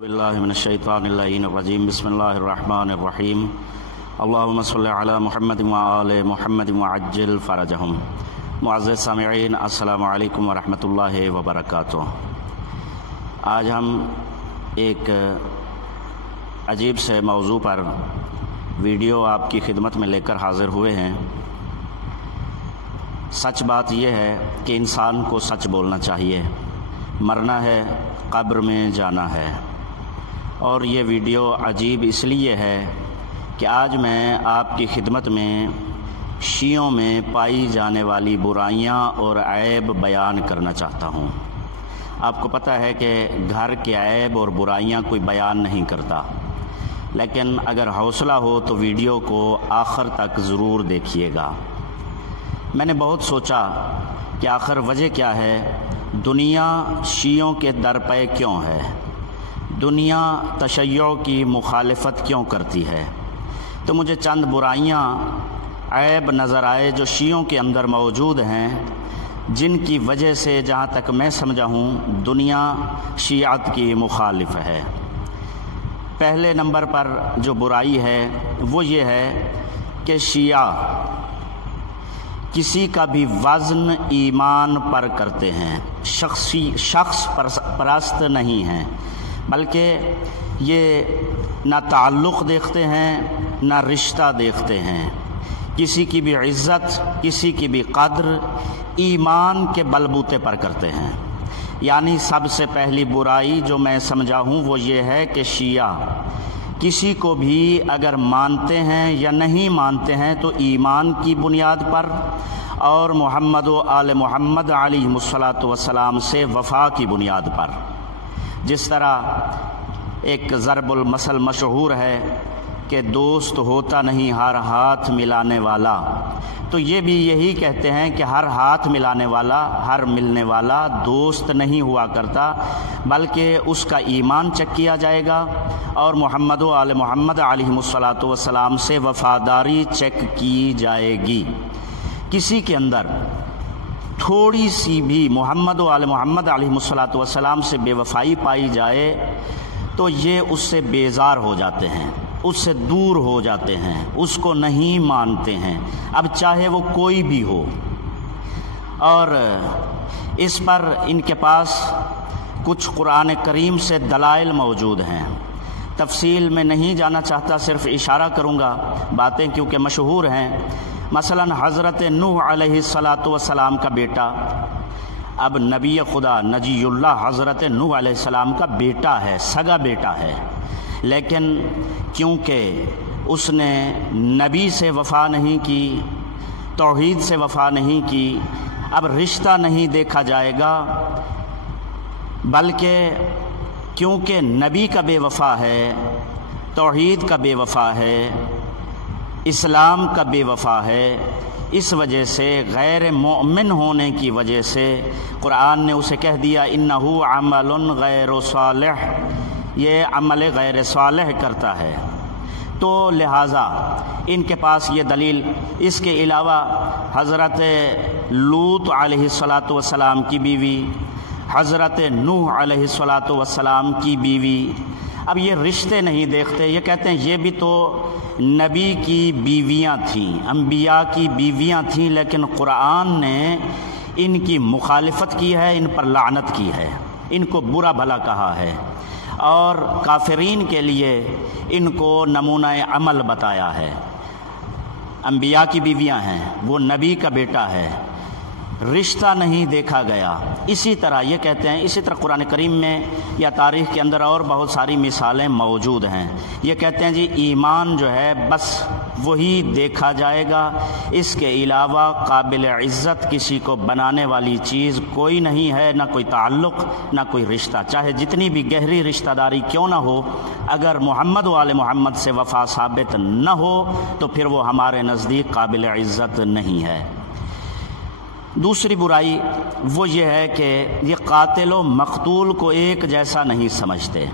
باللہ من الشیطان اللعین الرجیم بسم اللہ الرحمن الرحیم اللہم صلی علی محمد وآل محمد وعجل فرجہم۔ معزز سامعین، السلام علیکم ورحمۃ اللہ وبرکاتہ۔ آج ہم ایک عجیب سے موضوع پر ویڈیو آپ کی خدمت میں لے کر حاضر ہوئے ہیں۔ سچ بات یہ ہے کہ انسان کو سچ بولنا چاہیے، مرنا ہے، قبر میں جانا ہے۔ اور یہ ویڈیو عجیب اس لیے ہے کہ آج میں آپ کی خدمت میں شیعوں میں پائی جانے والی برائیاں اور عیب بیان کرنا چاہتا ہوں۔ آپ کو پتہ ہے کہ گھر کے عیب اور برائیاں کوئی بیان نہیں کرتا، لیکن اگر حوصلہ ہو تو ویڈیو کو آخر تک ضرور دیکھیے گا۔ میں نے بہت سوچا کہ آخر وجہ کیا ہے، دنیا شیعوں کے در پہ کیوں ہے، دنیا تشیع کی مخالفت کیوں کرتی ہے۔ تو مجھے چند برائیاں، عیب نظر آئے جو شیعوں کے اندر موجود ہیں، جن کی وجہ سے جہاں تک میں سمجھا ہوں دنیا شیعت کی مخالف ہے۔ پہلے نمبر پر جو برائی ہے وہ یہ ہے کہ شیعہ کسی کا بھی وزن ایمان پر کرتے ہیں، شخص پرست نہیں ہیں، بلکہ یہ نہ تعلق دیکھتے ہیں نہ رشتہ دیکھتے ہیں۔ کسی کی بھی عزت، کسی کی بھی قدر ایمان کے بلبوتے پر کرتے ہیں۔ یعنی سب سے پہلی برائی جو میں سمجھا ہوں وہ یہ ہے کہ شیعہ کسی کو بھی اگر مانتے ہیں یا نہیں مانتے ہیں تو ایمان کی بنیاد پر اور محمد و آل محمد علیہ الصلوۃ والسلام سے وفا کی بنیاد پر۔ جس طرح ایک ضرب المثل مشہور ہے کہ دوست ہوتا نہیں ہر ہاتھ ملانے والا، تو یہ بھی یہی کہتے ہیں کہ ہر ہاتھ ملانے والا، ہر ملنے والا دوست نہیں ہوا کرتا، بلکہ اس کا ایمان چیک کیا جائے گا اور محمد و آل محمد علیہ الصلوۃ والسلام سے وفاداری چیک کی جائے گی۔ کسی کے اندر تھوڑی سی بھی محمد و آل محمد علیہ الصلوۃ والسلام سے بے وفائی پائی جائے تو یہ اس سے بیزار ہو جاتے ہیں، اس سے دور ہو جاتے ہیں، اس کو نہیں مانتے ہیں، اب چاہے وہ کوئی بھی ہو۔ اور اس پر ان کے پاس کچھ قرآن کریم سے دلائل موجود ہیں۔ تفصیل میں نہیں جانا چاہتا، صرف اشارہ کروں گا، باتیں کیونکہ مشہور ہیں۔ مثلا حضرت نوح علیہ الصلوۃ والسلام کا بیٹا، اب نبی خدا نجی اللہ حضرت نوح علیہ السلام کا بیٹا ہے، سگا بیٹا ہے، لیکن کیونکہ اس نے نبی سے وفا نہیں کی، توحید سے وفا نہیں کی، اب رشتہ نہیں دیکھا جائے گا، بلکہ کیونکہ نبی کا بے وفا ہے، توحید کا بے وفا ہے، اسلام کا بے وفا ہے، اس وجہ سے غیر مومن ہونے کی وجہ سے قرآن نے اسے کہہ دیا انہو عمل غیر صالح، یہ عمل غیر صالح کرتا ہے۔ تو لہٰذا ان کے پاس یہ دلیل، اس کے علاوہ حضرت لوط علیہ الصلوۃ والسلام کی بیوی، حضرت نوح علیہ الصلوۃ والسلام کی بیوی، اب یہ رشتے نہیں دیکھتے، یہ کہتے ہیں یہ بھی تو نبی کی بیویاں تھیں، انبیاء کی بیویاں تھیں، لیکن قرآن نے ان کی مخالفت کی ہے، ان پر لعنت کی ہے، ان کو برا بھلا کہا ہے، اور کافرین کے لیے ان کو نمونہ عمل بتایا ہے۔ انبیاء کی بیویاں ہیں، وہ نبی کا بیٹا ہے، رشتہ نہیں دیکھا گیا۔ اسی طرح یہ کہتے ہیں، اسی طرح قرآن کریم میں یا تاریخ کے اندر اور بہت ساری مثالیں موجود ہیں۔ یہ کہتے ہیں جی ایمان جو ہے بس وہی دیکھا جائے گا، اس کے علاوہ قابل عزت کسی کو بنانے والی چیز کوئی نہیں ہے، نہ کوئی تعلق نہ کوئی رشتہ، چاہے جتنی بھی گہری رشتہ داری کیوں نہ ہو، اگر محمد و آل محمد سے وفا ثابت نہ ہو تو پھر وہ ہمارے نزدیک قابل عزت نہیں ہے۔ دوسری برائی وہ یہ ہے کہ یہ قاتل و مقتول کو ایک جیسا نہیں سمجھتے۔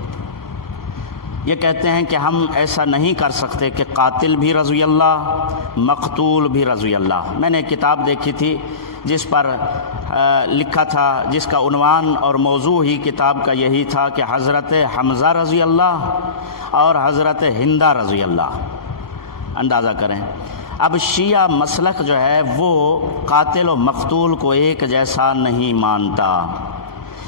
یہ کہتے ہیں کہ ہم ایسا نہیں کر سکتے کہ قاتل بھی رضی اللہ، مقتول بھی رضی اللہ۔ میں نے ایک کتاب دیکھی تھی جس پر لکھا تھا، جس کا عنوان اور موضوع ہی کتاب کا یہی تھا کہ حضرت حمزہ رضی اللہ اور حضرت ہندہ رضی اللہ۔ اندازہ کریں، اب شیعہ مسلک جو ہے وہ قاتل و مقتول کو ایک جیسا نہیں مانتا۔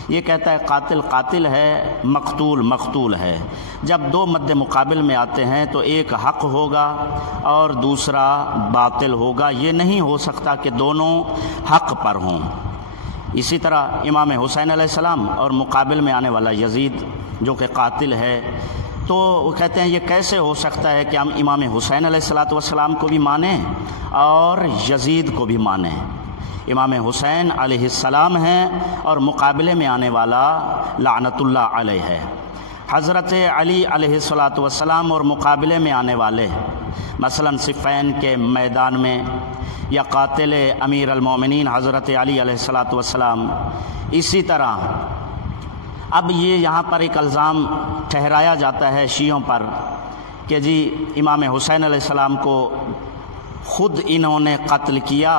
یہ کہتا ہے قاتل قاتل ہے، مقتول مقتول ہے۔ جب دو مد مقابل میں آتے ہیں تو ایک حق ہوگا اور دوسرا باطل ہوگا، یہ نہیں ہو سکتا کہ دونوں حق پر ہوں۔ اسی طرح امام حسین علیہ السلام اور مقابل میں آنے والا یزید جو کہ قاتل ہے، تو وہ کہتے ہیں یہ کیسے ہو سکتا ہے کہ ہم امام حسین علیہ السلام کو بھی مانیں اور یزید کو بھی مانیں۔ امام حسین علیہ السلام ہیں اور مقابلے میں آنے والا لعنت اللہ علیہ ہے۔ حضرت علی علیہ السلام اور مقابلے میں آنے والے مثلا صفین کے میدان میں، یا قاتل امیر المومنین حضرت علی علیہ السلام۔ اسی طرح اب یہ یہاں پر ایک الزام ٹھہرایا جاتا ہے شیعوں پر کہ جی امام حسین علیہ السلام کو خود انہوں نے قتل کیا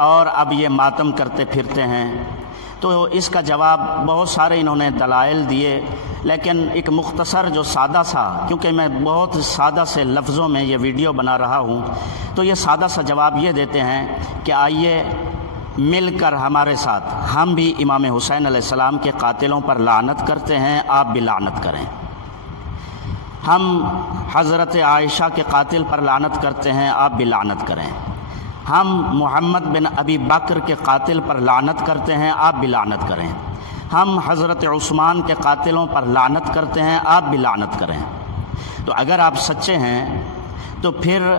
اور اب یہ ماتم کرتے پھرتے ہیں۔ تو اس کا جواب بہت سارے انہوں نے دلائل دیے، لیکن ایک مختصر جو سادہ سا، کیونکہ میں بہت سادہ سے لفظوں میں یہ ویڈیو بنا رہا ہوں، تو یہ سادہ سا جواب یہ دیتے ہیں کہ آئیے مل کر ہمارے ساتھ ہم بھی امام حسین علیہ السلام کے قاتلوں پر لعنت کرتے ہیں، آپ بھی لعنت کریں۔ ہم حضرت عائشہ کے قاتل پر لعنت کرتے ہیں، آپ بھی لعنت کریں۔ ہم محمد بن ابی بکر کے قاتل پر لعنت کرتے ہیں، آپ بھی لعنت کریں۔ ہم حضرت عثمان کے قاتلوں پر لعنت کرتے ہیں، آپ بھی لعنت کریں۔ تو اگر آپ سچے ہیں تو پھر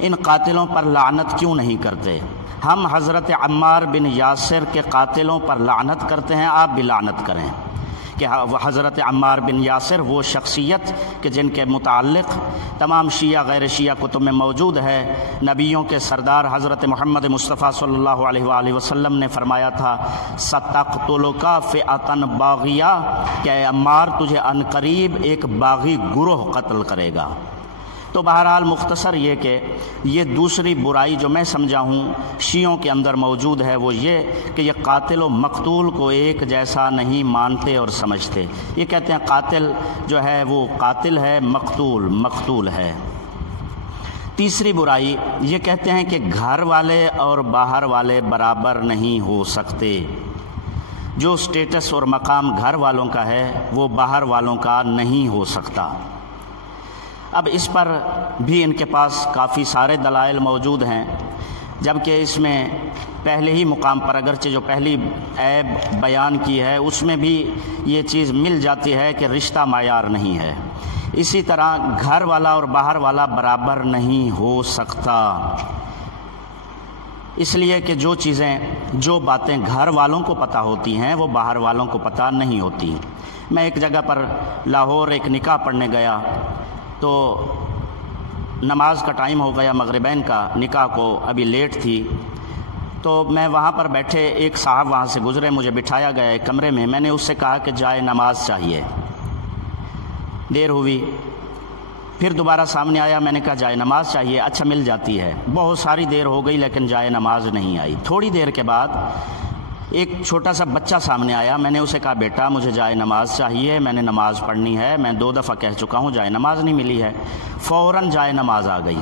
ان قاتلوں پر لعنت کیوں نہیں کرتے؟ ہم حضرت عمار بن یاسر کے قاتلوں پر لعنت کرتے ہیں، آپ بھی لعنت کریں کہ حضرت عمار بن یاسر وہ شخصیت کہ جن کے متعلق تمام شیعہ غیر شیعہ کتب میں موجود ہے۔ نبیوں کے سردار حضرت محمد مصطفیٰ صلی اللہ علیہ وآلہ وسلم نے فرمایا تھا سَتَقْتُلُكَ فِئَةً بَاغِيَةً کہ اے عمار تجھے عنقریب ایک باغی گروہ قتل کرے گا۔ تو بہرحال مختصر یہ کہ یہ دوسری برائی جو میں سمجھا ہوں شیعوں کے اندر موجود ہے وہ یہ کہ یہ قاتل و مقتول کو ایک جیسا نہیں مانتے اور سمجھتے۔ یہ کہتے ہیں قاتل جو ہے وہ قاتل ہے، مقتول مقتول ہے۔ تیسری برائی یہ کہتے ہیں کہ گھر والے اور باہر والے برابر نہیں ہو سکتے۔ جو سٹیٹس اور مقام گھر والوں کا ہے وہ باہر والوں کا نہیں ہو سکتا۔ اب اس پر بھی ان کے پاس کافی سارے دلائل موجود ہیں، جبکہ اس میں پہلے ہی مقام پر اگرچہ جو پہلی عیب بیان کی ہے اس میں بھی یہ چیز مل جاتی ہے کہ رشتہ معیار نہیں ہے۔ اسی طرح گھر والا اور باہر والا برابر نہیں ہو سکتا، اس لیے کہ جو باتیں گھر والوں کو پتہ ہوتی ہیں وہ باہر والوں کو پتہ نہیں ہوتی۔ میں ایک جگہ پر لاہور ایک نکاح پڑھنے گیا تو نماز کا ٹائم ہو گیا، مغربین کا، نکاح کو ابھی لیٹ تھی، تو میں وہاں پر بیٹھے ایک صاحب وہاں سے گزرے، مجھے بٹھایا گیا ایک کمرے میں، میں نے اس سے کہا کہ جائے نماز چاہیے۔ دیر ہوئی، پھر دوبارہ سامنے آیا، میں نے کہا جائے نماز چاہیے، اچھا مل جاتی ہے۔ بہت ساری دیر ہو گئی لیکن جائے نماز نہیں آئی۔ تھوڑی دیر کے بعد ایک چھوٹا سا بچہ سامنے آیا، میں نے اسے کہا بیٹا مجھے جائے نماز چاہیے، میں نے نماز پڑھنی ہے، میں 2 دفعہ کہہ چکا ہوں جائے نماز نہیں ملی ہے۔ فوراً جائے نماز آ گئی۔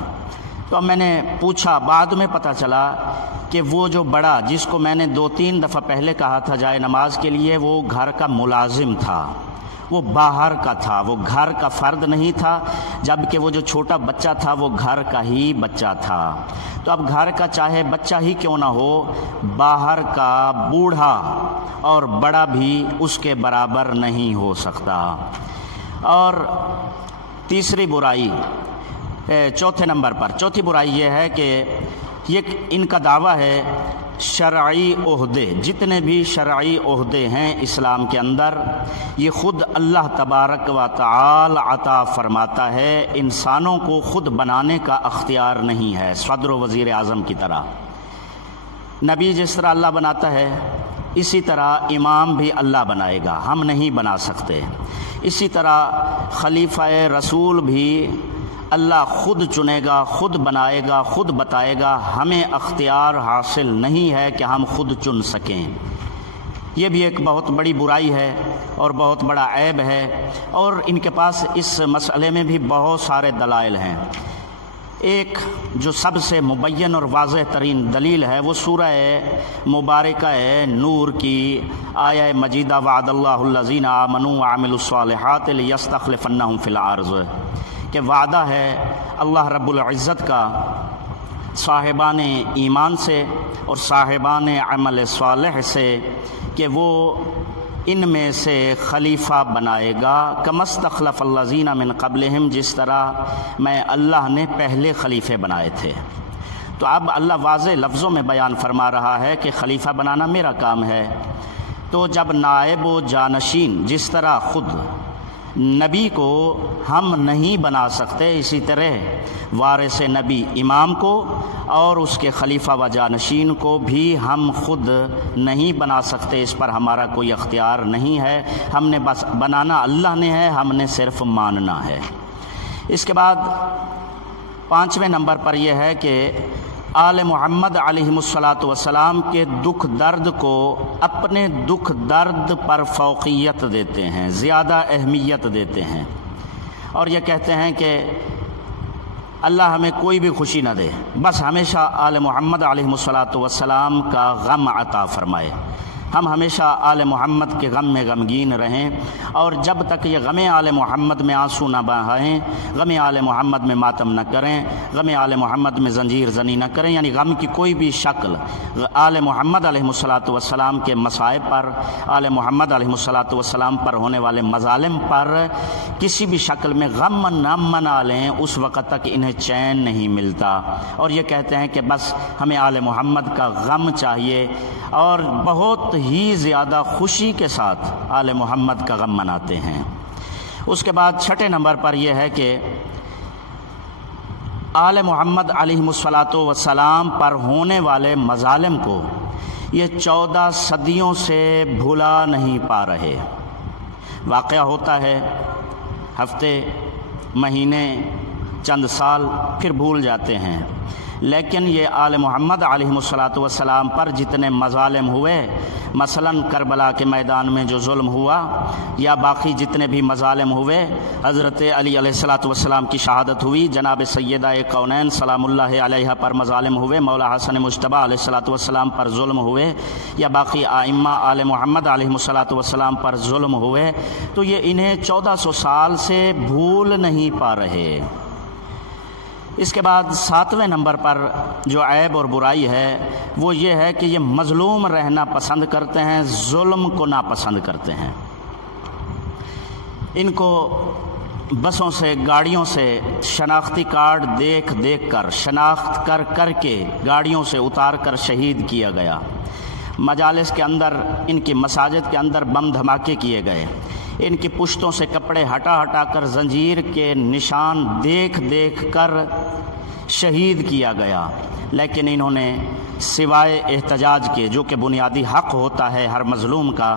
تو اب میں نے پوچھا، بعد میں پتہ چلا کہ وہ جو بڑا جس کو میں نے 2-3 دفعہ پہلے کہا تھا جائے نماز کے لیے، وہ گھر کا ملازم تھا، وہ باہر کا تھا، وہ گھر کا فرد نہیں تھا، جبکہ وہ جو چھوٹا بچہ تھا وہ گھر کا ہی بچہ تھا۔ تو اب گھر کا چاہے بچہ ہی کیوں نہ ہو، باہر کا بوڑھا اور بڑا بھی اس کے برابر نہیں ہو سکتا۔ اور تیسری برائی، چوتھے نمبر پر چوتھی برائی یہ ہے کہ یہ ان کا دعویٰ ہے شرعی عہدے، جتنے بھی شرعی عہدے ہیں اسلام کے اندر یہ خود اللہ تبارک و تعالی عطا فرماتا ہے، انسانوں کو خود بنانے کا اختیار نہیں ہے۔ صدر و وزیر اعظم کی طرح نبی جس طرح اللہ بناتا ہے اسی طرح امام بھی اللہ بنائے گا، ہم نہیں بنا سکتے۔ اسی طرح خلیفہ رسول بھی اللہ خود چنے گا، خود بنائے گا، خود بتائے گا، ہمیں اختیار حاصل نہیں ہے کہ ہم خود چن سکیں۔ یہ بھی ایک بہت بڑی برائی ہے اور بہت بڑا عیب ہے، اور ان کے پاس اس مسئلے میں بھی بہت سارے دلائل ہیں۔ ایک جو سب سے مبین اور واضح ترین دلیل ہے وہ سورہ مبارکہ نور کی آیہ مجیدہ وعد اللہ الذین آمنوا وعملوا الصالحات لیستخلفنہم فی الارض، کہ وعدہ ہے اللہ رب العزت کا صاحبان ایمان سے اور صاحبان عمل صالح سے کہ وہ ان میں سے خلیفہ بنائے گا، کما استخلف الذین من قبلہم، جس طرح میں اللہ نے پہلے خلیفے بنائے تھے۔ تو اب اللہ واضح لفظوں میں بیان فرما رہا ہے کہ خلیفہ بنانا میرا کام ہے۔ تو جب نائب و جانشین جس طرح خود نبی کو ہم نہیں بنا سکتے، اسی طرح وارث نبی امام کو اور اس کے خلیفہ و جانشین کو بھی ہم خود نہیں بنا سکتے، اس پر ہمارا کوئی اختیار نہیں ہے، ہم نے بس بنانا اللہ نے ہے، ہم نے صرف ماننا ہے۔ اس کے بعد 5ویں نمبر پر یہ ہے کہ آل محمد علیہ الصلاۃ والسلام کے دکھ درد کو اپنے دکھ درد پر فوقیت دیتے ہیں، زیادہ اہمیت دیتے ہیں، اور یہ کہتے ہیں کہ اللہ ہمیں کوئی بھی خوشی نہ دے، بس ہمیشہ آل محمد علیہ الصلاۃ والسلام کا غم عطا فرمائے، ہم ہمیشہ آل محمد کے غم میں غمگین رہیں، اور جب تک یہ غم آل محمد میں آنسو نہ بہائیں، غم آل محمد میں ماتم نہ کریں، غم آل محمد میں زنجیر زنی نہ کریں، یعنی غم کی کوئی بھی شکل آل محمد علیہ الصلاۃ والسلام کے مصائب پر، آل محمد علیہ الصلاۃ والسلام پر ہونے والے مظالم پر کسی بھی شکل میں غم نہ منا لیں، اس وقت تک انہیں چین نہیں ملتا، اور یہ کہتے ہیں کہ بس ہمیں آل محمد کا غم چاہیے، اور بہت ہی زیادہ خوشی کے ساتھ آل محمد کا غم مناتے ہیں۔ اس کے بعد 6 نمبر پر یہ ہے کہ آل محمد علیہ الصلاۃ والسلام پر ہونے والے مظالم کو یہ 14 صدیوں سے بھلا نہیں پا رہے۔ واقعہ ہوتا ہے، ہفتے، مہینے، چند سال، پھر بھول جاتے ہیں، لیکن یہ آل محمد علیہ الصلاۃ والسلام پر جتنے مظالم ہوئے، مثلا کربلا کے میدان میں جو ظلم ہوا، یا باقی جتنے بھی مظالم ہوئے، حضرت علی علیہ الصلاۃ والسلام کی شہادت ہوئی، جناب سیدہ کونین سلام اللہ علیہ پر مظالم ہوئے، مولا حسن مجتبیٰ علیہ الصلاۃ والسلام پر ظلم ہوئے، یا باقی ائمہ آل محمد علیہ الصلاۃ والسلام پر ظلم ہوئے، تو یہ انہیں 1400 سال سے بھول نہیں پا رہے۔ اس کے بعد 7ویں نمبر پر جو عیب اور برائی ہے وہ یہ ہے کہ یہ مظلوم رہنا پسند کرتے ہیں، ظلم کو ناپسند کرتے ہیں۔ ان کو بسوں سے، گاڑیوں سے شناختی کارڈ دیکھ دیکھ کر، شناخت کر کر کے گاڑیوں سے اتار کر شہید کیا گیا، مجالس کے اندر، ان کی مساجد کے اندر بم دھماکے کیے گئے، ان کی پشتوں سے کپڑے ہٹا ہٹا کر زنجیر کے نشان دیکھ دیکھ کر شہید کیا گیا، لیکن انہوں نے سوائے احتجاج کے، جو کہ بنیادی حق ہوتا ہے ہر مظلوم کا،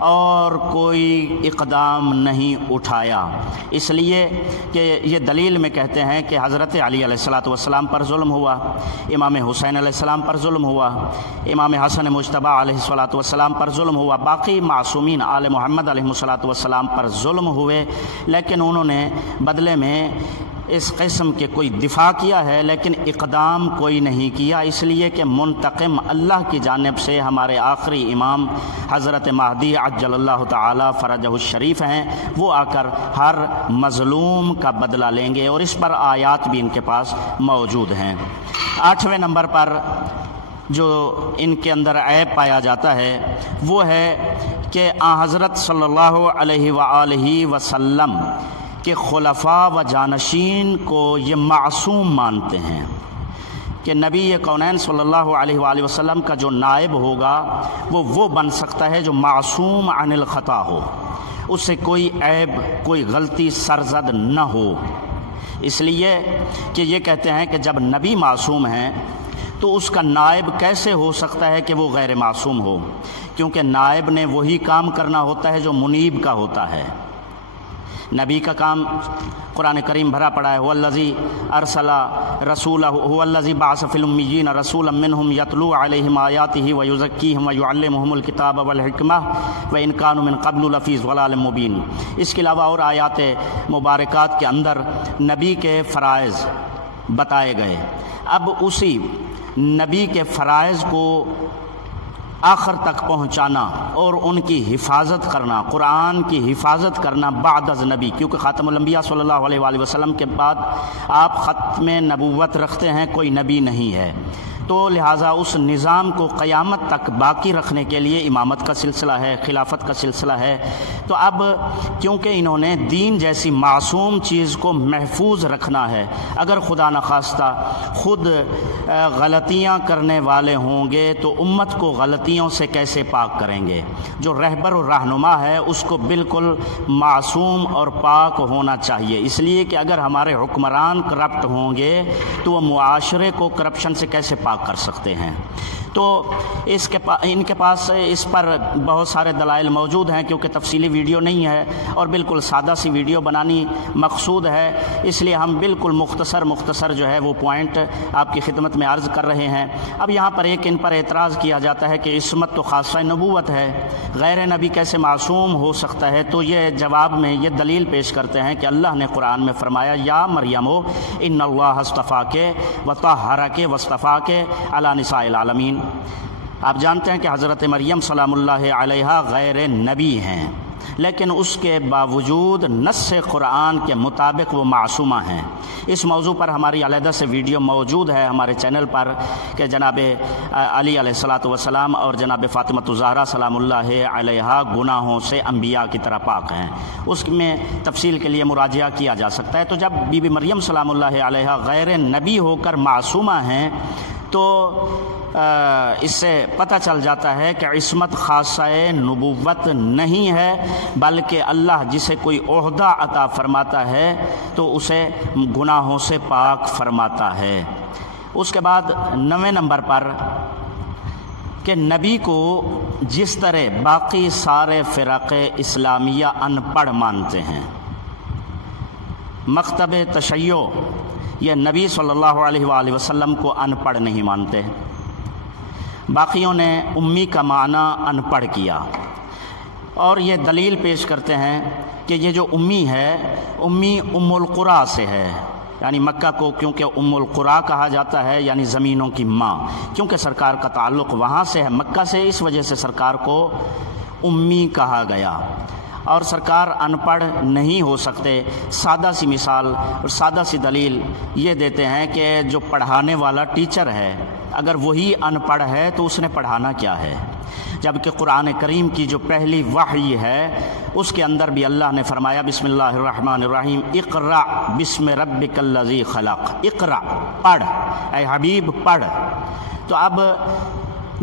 اور کوئی اقدام نہیں اٹھایا، اس لیے کہ یہ دلیل میں کہتے ہیں کہ حضرت علی علیہ الصلاۃ والسلام پر ظلم ہوا، امام حسین علیہ السلام پر ظلم ہوا، امام حسن مجتبیٰ علیہ الصلاۃ والسلام پر ظلم ہوا، باقی معصومین آل محمد علیہ الصلاۃ والسلام پر ظلم ہوئے، لیکن انہوں نے بدلے میں اس قسم کے کوئی دفاع کیا ہے، لیکن اقدام کوئی نہیں کیا، اس لیے کہ منتقم اللہ کی جانب سے ہمارے آخری امام حضرت مہدی عجل اللہ تعالی فرجہ الشریف ہیں، وہ آ کر ہر مظلوم کا بدلہ لیں گے، اور اس پر آیات بھی ان کے پاس موجود ہیں۔ 8ویں نمبر پر جو ان کے اندر عیب پایا جاتا ہے وہ ہے کہ حضرت صلی اللہ علیہ وآلہ وسلم کہ خلفاء و جانشین کو یہ معصوم مانتے ہیں، کہ نبی کونین صلی اللہ علیہ وآلہ وسلم کا جو نائب ہوگا وہ بن سکتا ہے جو معصوم عن الخطا ہو، اس سے کوئی عیب، کوئی غلطی سرزد نہ ہو، اس لیے کہ یہ کہتے ہیں کہ جب نبی معصوم ہیں تو اس کا نائب کیسے ہو سکتا ہے کہ وہ غیر معصوم ہو، کیونکہ نائب نے وہی کام کرنا ہوتا ہے جو منیب کا ہوتا ہے، نبی کا کام قرآن کریم بھرا پڑا ہے، والذی ارسل رسولہ والذی بعث فی الامیین رسولا منہم یتلو علیہم آیاتہ ویزکیہم ویعلمہم الکتاب والحکمہ وان کانوا من قبل لفی ضلال مبین۔ اس کے علاوہ اور آیات مبارکات کے اندر نبی کے فرائض بتائے گئے۔ اب اسی نبی کے فرائض کو آخر تک پہنچانا اور ان کی حفاظت کرنا، قرآن کی حفاظت کرنا بعد از نبی، کیونکہ خاتم الانبیاء صلی اللہ علیہ وآلہ وسلم کے بعد آپ ختم نبوت رکھتے ہیں، کوئی نبی نہیں ہے، تو لہٰذا اس نظام کو قیامت تک باقی رکھنے کے لیے امامت کا سلسلہ ہے، خلافت کا سلسلہ ہے۔ تو اب کیونکہ انہوں نے دین جیسی معصوم چیز کو محفوظ رکھنا ہے، اگر خدا نخواستہ خود غلطیاں کرنے والے ہوں گے تو امت کو غلطیوں سے کیسے پاک کریں گے؟ جو رہبر و رہنما ہے اس کو بالکل معصوم اور پاک ہونا چاہیے، اس لیے کہ اگر ہمارے حکمران کرپٹ ہوں گے تو وہ معاشرے کو کرپشن سے کیسے پاک کر سکتے ہیں؟ تو ان کے پاس اس پر بہت سارے دلائل موجود ہیں، کیونکہ تفصیلی ویڈیو نہیں ہے اور بالکل سادہ سی ویڈیو بنانی مقصود ہے، اس لیے ہم بالکل مختصر جو ہے وہ پوائنٹ آپ کی خدمت میں عرض کر رہے ہیں۔ اب یہاں پر ان پر اعتراض کیا جاتا ہے کہ عصمت تو خاصہ نبوت ہے، غیر نبی کیسے معصوم ہو سکتا ہے؟ تو یہ جواب میں یہ دلیل پیش کرتے ہیں کہ اللہ نے قرآن میں فرمایا یا مریم ان اللہ اصطفاک وطہرک واصطفاک علی نساء العالمین۔ آپ جانتے ہیں کہ حضرت مریم سلام اللہ علیہا غیر نبی ہیں، لیکن اس کے باوجود نص قرآن کے مطابق وہ معصومہ ہیں۔ اس موضوع پر ہماری علیحدہ سے ویڈیو موجود ہے ہمارے چینل پر کہ جناب علی علیہ الصلاۃ والسلام اور جناب فاطمہ الزہرا سلام اللہ علیہا گناہوں سے انبیاء کی طرح پاک ہیں، اس میں تفصیل کے لیے مراجعہ کیا جا سکتا ہے۔ تو جب بی بی مریم سلام اللہ علیہا غیر نبی ہو کر معصومہ ہیں تو اس سے پتہ چل جاتا ہے کہ عصمت خاصہ نبوت نہیں ہے، بلکہ اللہ جسے کوئی عہدہ عطا فرماتا ہے تو اسے گناہوں سے پاک فرماتا ہے۔ اس کے بعد 9 نمبر پر کہ نبی کو جس طرح باقی سارے فرق اسلامیہ ان پڑھ مانتے ہیں، مکتب تشیع یہ نبی صلی اللہ علیہ وآلہ وسلم کو ان پڑھ نہیں مانتے۔ باقیوں نے امی کا معنی ان پڑھ کیا اور یہ دلیل پیش کرتے ہیں کہ یہ جو امی ہے، امی ام القریٰ سے ہے، یعنی مکہ کو کیونکہ ام القریٰ کہا جاتا ہے، یعنی زمینوں کی ماں، کیونکہ سرکار کا تعلق وہاں سے ہے، مکہ سے، اس وجہ سے سرکار کو امی کہا گیا۔ اور سرکار ان پڑھ نہیں ہو سکتے۔ سادہ سی مثال اور سادہ سی دلیل یہ دیتے ہیں کہ جو پڑھانے والا ٹیچر ہے، اگر وہی ان پڑھ ہے تو اس نے پڑھانا کیا ہے؟ جبکہ قرآن کریم کی جو پہلی وحی ہے اس کے اندر بھی اللہ نے فرمایا بسم اللہ الرحمن الرحیم اقرأ بسم ربک الذی خلق، اقرأ پڑھ، اے حبیب پڑھ۔ تو اب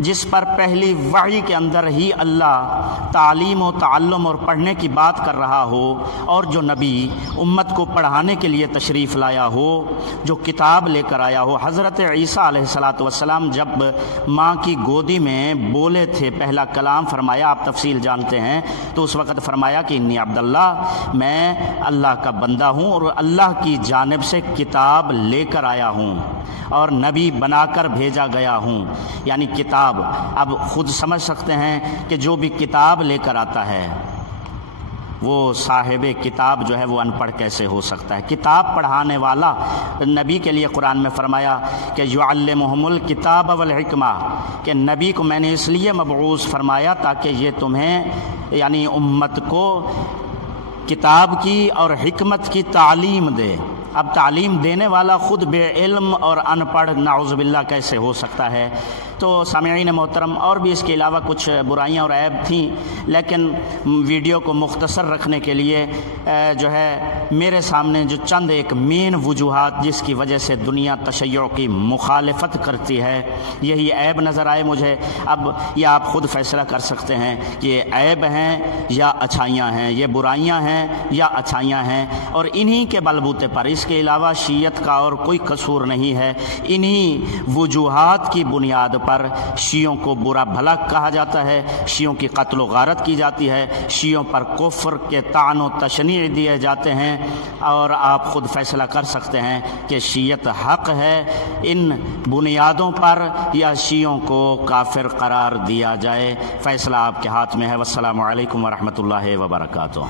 جس پر پہلی وحی کے اندر ہی اللہ تعلیم و تعلم اور پڑھنے کی بات کر رہا ہو، اور جو نبی امت کو پڑھانے کے لیے تشریف لایا ہو، جو کتاب لے کر آیا ہو، حضرت عیسیٰ علیہ الصلاۃ والسلام جب ماں کی گودی میں بولے تھے، پہلا کلام فرمایا، آپ تفصیل جانتے ہیں، تو اس وقت فرمایا کہ انی عبداللہ، میں اللہ کا بندہ ہوں اور اللہ کی جانب سے کتاب لے کر آیا ہوں اور نبی بنا کر بھیجا گیا ہوں، یعنی کتاب۔ اب خود سمجھ سکتے ہیں کہ جو بھی کتاب لے کر آتا ہے وہ صاحب کتاب جو ہے وہ ان پڑھ کیسے ہو سکتا ہے؟ کتاب پڑھانے والا نبی کے لیے قرآن میں فرمایا کہ یعلمہم الکتاب والحکمہ، کہ نبی کو میں نے اس لیے مبعوث فرمایا تاکہ یہ تمہیں یعنی امت کو کتاب کی اور حکمت کی تعلیم دے۔ اب تعلیم دینے والا خود بے علم اور ان پڑھ نعوذ باللہ کیسے ہو سکتا ہے؟ تو سامعین محترم، اور بھی اس کے علاوہ کچھ برائیاں اور عیب تھیں، لیکن ویڈیو کو مختصر رکھنے کے لیے جو ہے میرے سامنے جو چند ایک مین وجوہات جس کی وجہ سے دنیا تشیع کی مخالفت کرتی ہے، یہی عیب نظر آئے مجھے۔ اب یہ آپ خود فیصلہ کر سکتے ہیں کہ یہ عیب ہیں یا اچھائیاں ہیں، یہ برائیاں ہیں یا اچھائیاں ہیں، اور انہی کے بلبوتے پر، اس کے علاوہ شیعت کا اور کوئی قصور نہیں ہے، انہی وجوہات کی بنیاد پر شیعوں کو برا بھلا کہا جاتا ہے، شیعوں کی قتل و غارت کی جاتی ہے، شیعوں پر کفر کے طعن و تشنیع دیے جاتے ہیں، اور آپ خود فیصلہ کر سکتے ہیں کہ شیعت حق ہے ان بنیادوں پر یا شیعوں کو کافر قرار دیا جائے۔ فیصلہ آپ کے ہاتھ میں ہے۔ والسلام علیکم ورحمۃ اللہ وبرکاتہ۔